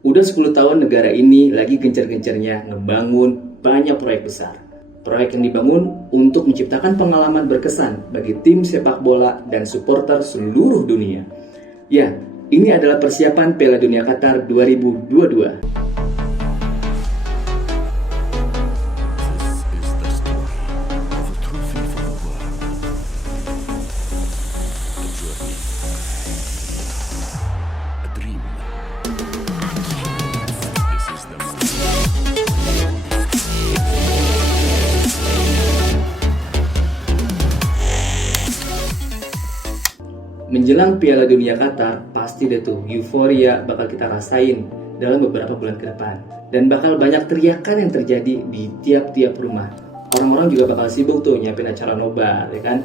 Udah 10 tahun negara ini lagi gencar-gencarnya ngebangun banyak proyek besar. Proyek yang dibangun untuk menciptakan pengalaman berkesan bagi tim sepak bola dan supporter seluruh dunia. Ya, ini adalah persiapan Piala Dunia Qatar 2022. Menjelang Piala Dunia Qatar, pasti deh tuh euforia bakal kita rasain dalam beberapa bulan ke depan. Dan bakal banyak teriakan yang terjadi di tiap-tiap rumah. Orang-orang juga bakal sibuk tuh nyiapin acara nobar, ya kan?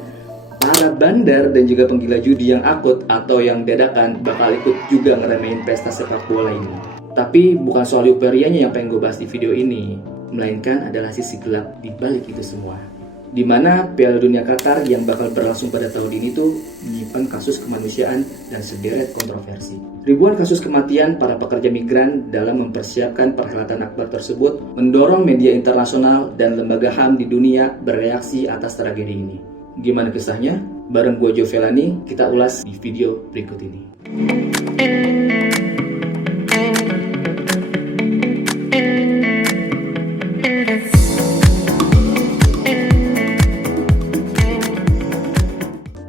Para bandar dan juga penggila judi yang akut atau yang dadakan bakal ikut juga ngeramein pesta sepak bola ini. Tapi bukan soal euforianya yang pengen gue bahas di video ini, melainkan adalah sisi gelap di balik itu semua. Di mana Piala Dunia Qatar yang bakal berlangsung pada tahun ini tuh menyimpan kasus kemanusiaan dan sederet kontroversi. Ribuan kasus kematian para pekerja migran dalam mempersiapkan perhelatan akbar tersebut mendorong media internasional dan lembaga HAM di dunia bereaksi atas tragedi ini. Gimana kisahnya? Bareng gue Jovelani, kita ulas di video berikut ini.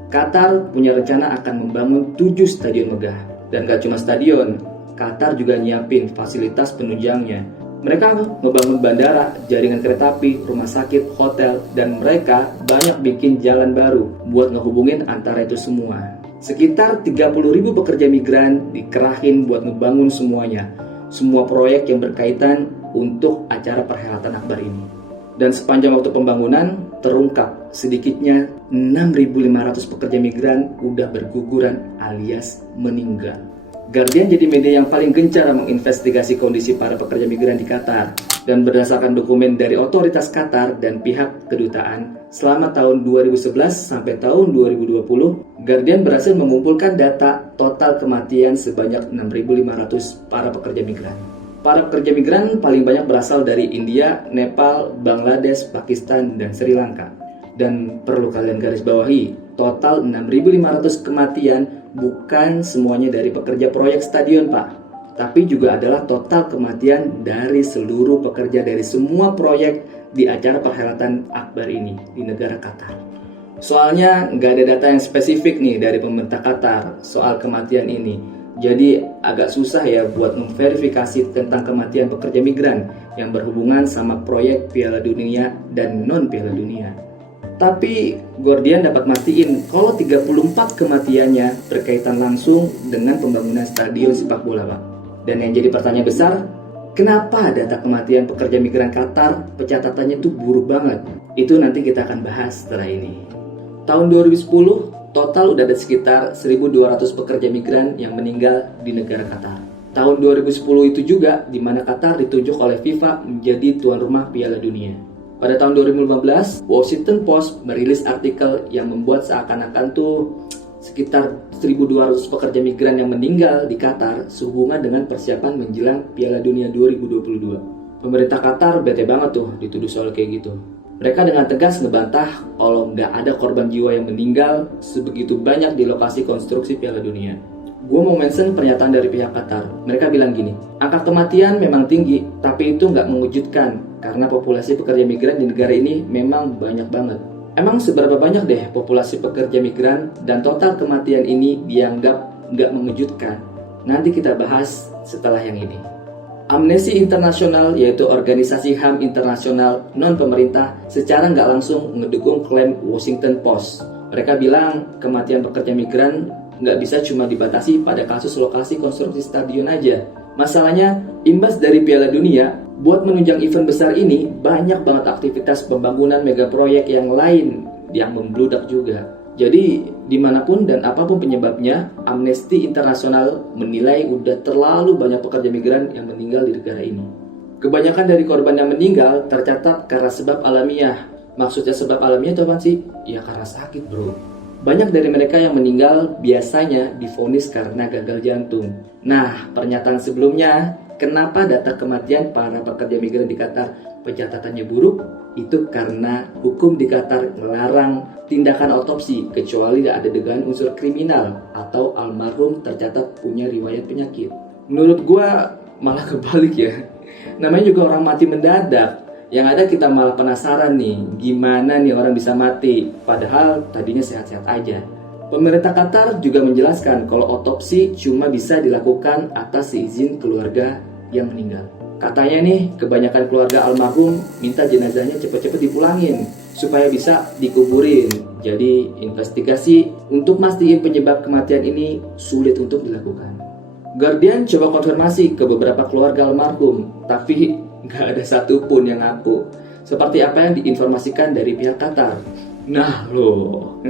Qatar punya rencana akan membangun 7 stadion megah. Dan gak cuma stadion, Qatar juga nyiapin fasilitas penunjangnya. Mereka ngebangun bandara, jaringan kereta api, rumah sakit, hotel, dan mereka banyak bikin jalan baru buat ngehubungin antara itu semua. Sekitar 30.000 pekerja migran dikerahin buat ngebangun semuanya. Semua proyek yang berkaitan untuk acara perhelatan akbar ini. Dan sepanjang waktu pembangunan, terungkap sedikitnya 6.500 pekerja migran udah berguguran alias meninggal. Guardian jadi media yang paling gencar menginvestigasi kondisi para pekerja migran di Qatar. Dan berdasarkan dokumen dari otoritas Qatar dan pihak kedutaan, selama tahun 2011 sampai tahun 2020, Guardian berhasil mengumpulkan data total kematian sebanyak 6.500 para pekerja migran. Para pekerja migran paling banyak berasal dari India, Nepal, Bangladesh, Pakistan, dan Sri Lanka. Dan perlu kalian garis bawahi, total 6.500 kematian bukan semuanya dari pekerja proyek stadion, Pak. Tapi juga adalah total kematian dari seluruh pekerja dari semua proyek di acara perhelatan akbar ini di negara Qatar. Soalnya nggak ada data yang spesifik nih dari pemerintah Qatar soal kematian ini. Jadi agak susah ya buat memverifikasi tentang kematian pekerja migran yang berhubungan sama proyek Piala Dunia dan non Piala Dunia. Tapi Guardian dapat mastiin kalau 34 kematiannya berkaitan langsung dengan pembangunan stadion sepak bola, Pak. Dan yang jadi pertanyaan besar, kenapa data kematian pekerja migran Qatar pencatatannya tuh buruk banget? Itu nanti kita akan bahas setelah ini. Tahun 2010 total udah ada sekitar 1.200 pekerja migran yang meninggal di negara Qatar. Tahun 2010 itu juga di mana Qatar ditunjuk oleh FIFA menjadi tuan rumah Piala Dunia. Pada tahun 2015, Washington Post merilis artikel yang membuat seakan-akan tuh sekitar 1.200 pekerja migran yang meninggal di Qatar sehubungan dengan persiapan menjelang Piala Dunia 2022. Pemerintah Qatar bete banget tuh dituduh soal kayak gitu. Mereka dengan tegas ngebantah kalau nggak ada korban jiwa yang meninggal sebegitu banyak di lokasi konstruksi Piala Dunia. Gue mau mention pernyataan dari pihak Qatar. Mereka bilang gini, angka kematian memang tinggi, tapi itu nggak mengejutkan karena populasi pekerja migran di negara ini memang banyak banget. Emang seberapa banyak deh populasi pekerja migran dan total kematian ini dianggap nggak mengejutkan? Nanti kita bahas setelah yang ini. Amnesty International, yaitu organisasi HAM internasional non-pemerintah, secara nggak langsung ngedukung klaim Washington Post. Mereka bilang kematian pekerja migran nggak bisa cuma dibatasi pada kasus lokasi konstruksi stadion aja. Masalahnya, imbas dari Piala Dunia, buat menunjang event besar ini, banyak banget aktivitas pembangunan mega proyek yang lain yang membludak juga. Jadi, dimanapun dan apapun penyebabnya, Amnesty International menilai udah terlalu banyak pekerja migran yang meninggal di negara ini. Kebanyakan dari korban yang meninggal tercatat karena sebab alamiah. Maksudnya sebab alamiah itu apa sih? Ya karena sakit, bro. Banyak dari mereka yang meninggal biasanya divonis karena gagal jantung. Nah, pernyataan sebelumnya kenapa data kematian para pekerja migran di Qatar pencatatannya buruk? Itu karena hukum di Qatar melarang tindakan otopsi kecuali ada dugaan unsur kriminal atau almarhum tercatat punya riwayat penyakit. Menurut gua malah kebalik ya. Namanya juga orang mati mendadak. Yang ada kita malah penasaran nih, gimana nih orang bisa mati padahal tadinya sehat-sehat aja. Pemerintah Qatar juga menjelaskan kalau otopsi cuma bisa dilakukan atas izin keluarga yang meninggal. Katanya nih, kebanyakan keluarga almarhum minta jenazahnya cepet-cepet dipulangin supaya bisa dikuburin. Jadi, investigasi untuk mastiin penyebab kematian ini sulit untuk dilakukan. Guardian coba konfirmasi ke beberapa keluarga almarhum, tapi nggak ada satupun yang ngaku. Seperti apa yang diinformasikan dari pihak Qatar. Nah loh.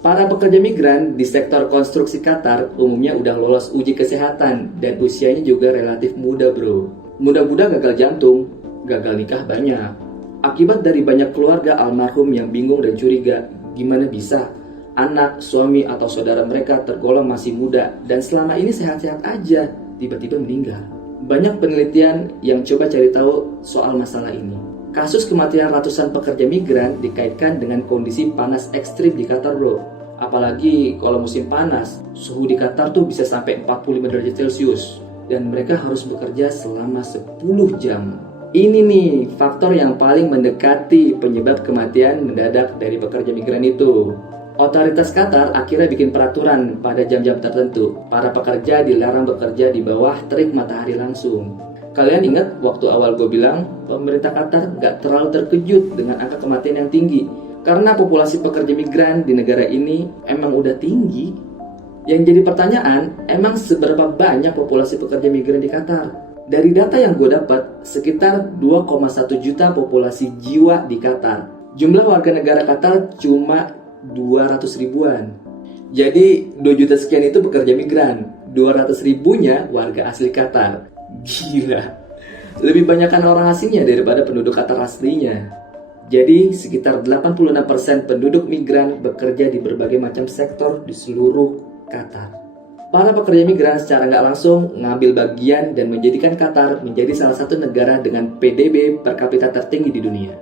Para pekerja migran di sektor konstruksi Qatar umumnya udah lolos uji kesehatan dan usianya juga relatif muda bro. Muda-muda gagal jantung, gagal nikah banyak. Akibat dari banyak keluarga almarhum yang bingung dan curiga, gimana bisa anak, suami, atau saudara mereka tergolong masih muda dan selama ini sehat-sehat aja, tiba-tiba meninggal. Banyak penelitian yang coba cari tahu soal masalah ini. Kasus kematian ratusan pekerja migran dikaitkan dengan kondisi panas ekstrim di Qatar bro. Apalagi kalau musim panas, suhu di Qatar tuh bisa sampai 45 derajat Celcius dan mereka harus bekerja selama 10 jam. Ini nih faktor yang paling mendekati penyebab kematian mendadak dari pekerja migran itu. Otoritas Qatar akhirnya bikin peraturan pada jam-jam tertentu. Para pekerja dilarang bekerja di bawah terik matahari langsung. Kalian ingat waktu awal gue bilang pemerintah Qatar gak terlalu terkejut dengan angka kematian yang tinggi karena populasi pekerja migran di negara ini emang udah tinggi. Yang jadi pertanyaan, emang seberapa banyak populasi pekerja migran di Qatar? Dari data yang gue dapat, sekitar 2,1 juta populasi jiwa di Qatar. Jumlah warga negara Qatar cuma 200 ribuan. Jadi 2 juta sekian itu pekerja migran, 200 ribunya warga asli Qatar. Gila, lebih banyakkan orang asingnya daripada penduduk Qatar aslinya. Jadi sekitar 86% penduduk migran bekerja di berbagai macam sektor di seluruh Qatar. Para pekerja migran secara nggak langsung ngambil bagian dan menjadikan Qatar menjadi salah satu negara dengan PDB per kapita tertinggi di dunia.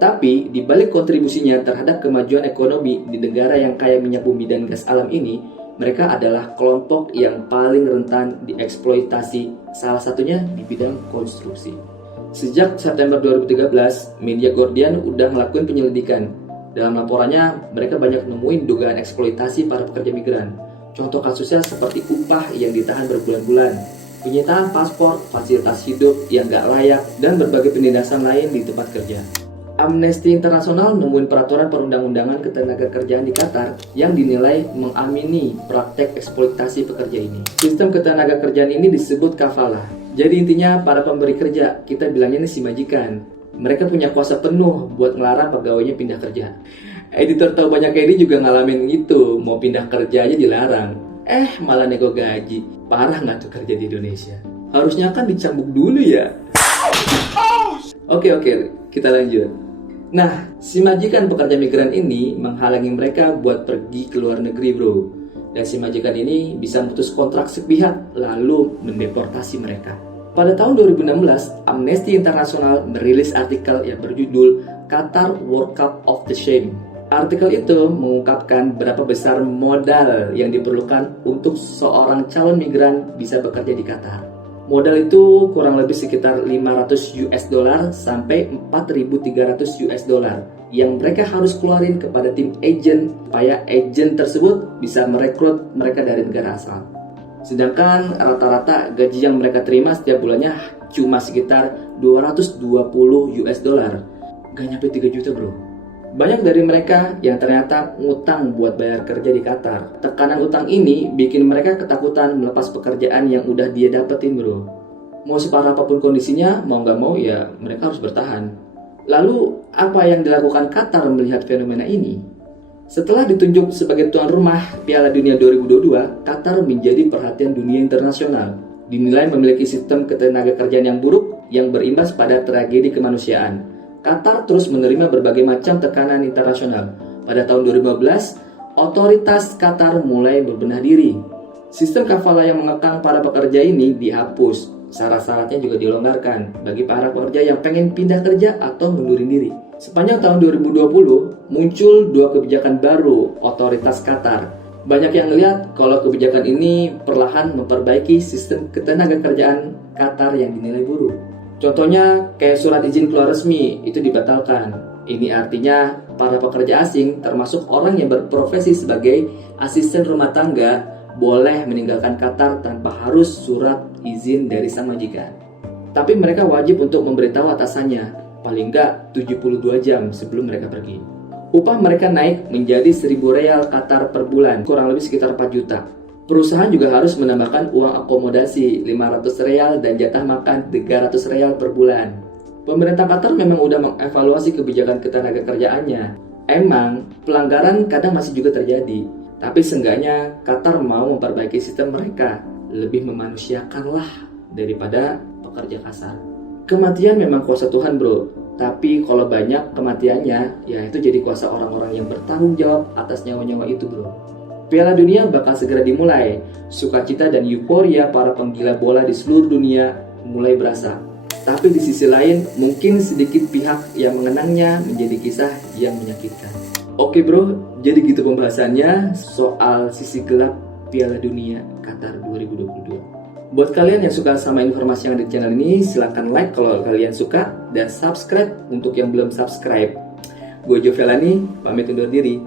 Tapi, di balik kontribusinya terhadap kemajuan ekonomi di negara yang kaya minyak bumi dan gas alam ini, mereka adalah kelompok yang paling rentan dieksploitasi, salah satunya di bidang konstruksi. Sejak September 2013, media Guardian udah ngelakuin penyelidikan. Dalam laporannya, mereka banyak nemuin dugaan eksploitasi para pekerja migran. Contoh kasusnya seperti upah yang ditahan berbulan-bulan, penyitaan paspor, fasilitas hidup yang gak layak, dan berbagai penindasan lain di tempat kerja. Amnesty International nemuin peraturan perundang-undangan ketenagakerjaan di Qatar yang dinilai mengamini praktek eksploitasi pekerja ini. Sistem ketenagakerjaan ini disebut kafalah. Jadi intinya para pemberi kerja, kita bilangnya ini si majikan. Mereka punya kuasa penuh buat ngelarang pegawainya pindah kerja. Editor tahu banyak ini juga ngalamin gitu, mau pindah kerja aja dilarang. Malah nego gaji. Parah nggak tuh kerja di Indonesia? Harusnya kan dicambuk dulu ya. Oke, kita lanjut. Nah, si majikan pekerja migran ini menghalangi mereka buat pergi ke luar negeri bro. Dan si majikan ini bisa memutus kontrak sepihak lalu mendeportasi mereka. Pada tahun 2016, Amnesty International merilis artikel yang berjudul Qatar World Cup of the Shame. Artikel itu mengungkapkan berapa besar modal yang diperlukan untuk seorang calon migran bisa bekerja di Qatar. Modal itu kurang lebih sekitar 500 US dollar sampai 4.300 US dollar yang mereka harus keluarin kepada tim agent supaya agent tersebut bisa merekrut mereka dari negara asal. Sedangkan rata-rata gaji yang mereka terima setiap bulannya cuma sekitar 220 US dollar. Gak nyampe 3 juta bro. Banyak dari mereka yang ternyata ngutang buat bayar kerja di Qatar. Tekanan utang ini bikin mereka ketakutan melepas pekerjaan yang udah dia dapetin bro. Mau separah apapun kondisinya, mau gak mau ya mereka harus bertahan. Lalu apa yang dilakukan Qatar melihat fenomena ini? Setelah ditunjuk sebagai tuan rumah Piala Dunia 2022, Qatar menjadi perhatian dunia internasional. Dinilai memiliki sistem ketenagakerjaan yang buruk yang berimbas pada tragedi kemanusiaan. Qatar terus menerima berbagai macam tekanan internasional. Pada tahun 2015, otoritas Qatar mulai berbenah diri. Sistem kafalah yang mengekang para pekerja ini dihapus. Syarat-syaratnya juga dilonggarkan bagi para pekerja yang pengen pindah kerja atau mundurin diri. Sepanjang tahun 2020, muncul dua kebijakan baru otoritas Qatar. Banyak yang melihat kalau kebijakan ini perlahan memperbaiki sistem ketenagakerjaan Qatar yang dinilai buruk. Contohnya kayak surat izin keluar resmi itu dibatalkan. Ini artinya para pekerja asing termasuk orang yang berprofesi sebagai asisten rumah tangga boleh meninggalkan Qatar tanpa harus surat izin dari sang majikan. Tapi mereka wajib untuk memberitahu atasannya paling nggak 72 jam sebelum mereka pergi. Upah mereka naik menjadi 1.000 real Qatar per bulan, kurang lebih sekitar 4 juta. Perusahaan juga harus menambahkan uang akomodasi 500 real dan jatah makan 300 real per bulan. Pemerintah Qatar memang udah mengevaluasi kebijakan ketenagakerjaannya. Emang pelanggaran kadang masih juga terjadi, tapi seenggaknya Qatar mau memperbaiki sistem mereka, lebih memanusiakanlah daripada pekerja kasar. Kematian memang kuasa Tuhan bro, tapi kalau banyak kematiannya, ya itu jadi kuasa orang-orang yang bertanggung jawab atas nyawa-nyawa itu bro. Piala Dunia bakal segera dimulai. Sukacita dan euforia para penggila bola di seluruh dunia mulai berasa. Tapi di sisi lain, mungkin sedikit pihak yang mengenangnya menjadi kisah yang menyakitkan. Oke bro, jadi gitu pembahasannya soal sisi gelap Piala Dunia Qatar 2022. Buat kalian yang suka sama informasi yang ada di channel ini, silahkan like kalau kalian suka dan subscribe untuk yang belum subscribe. Gue Jovelani, pamit undur diri.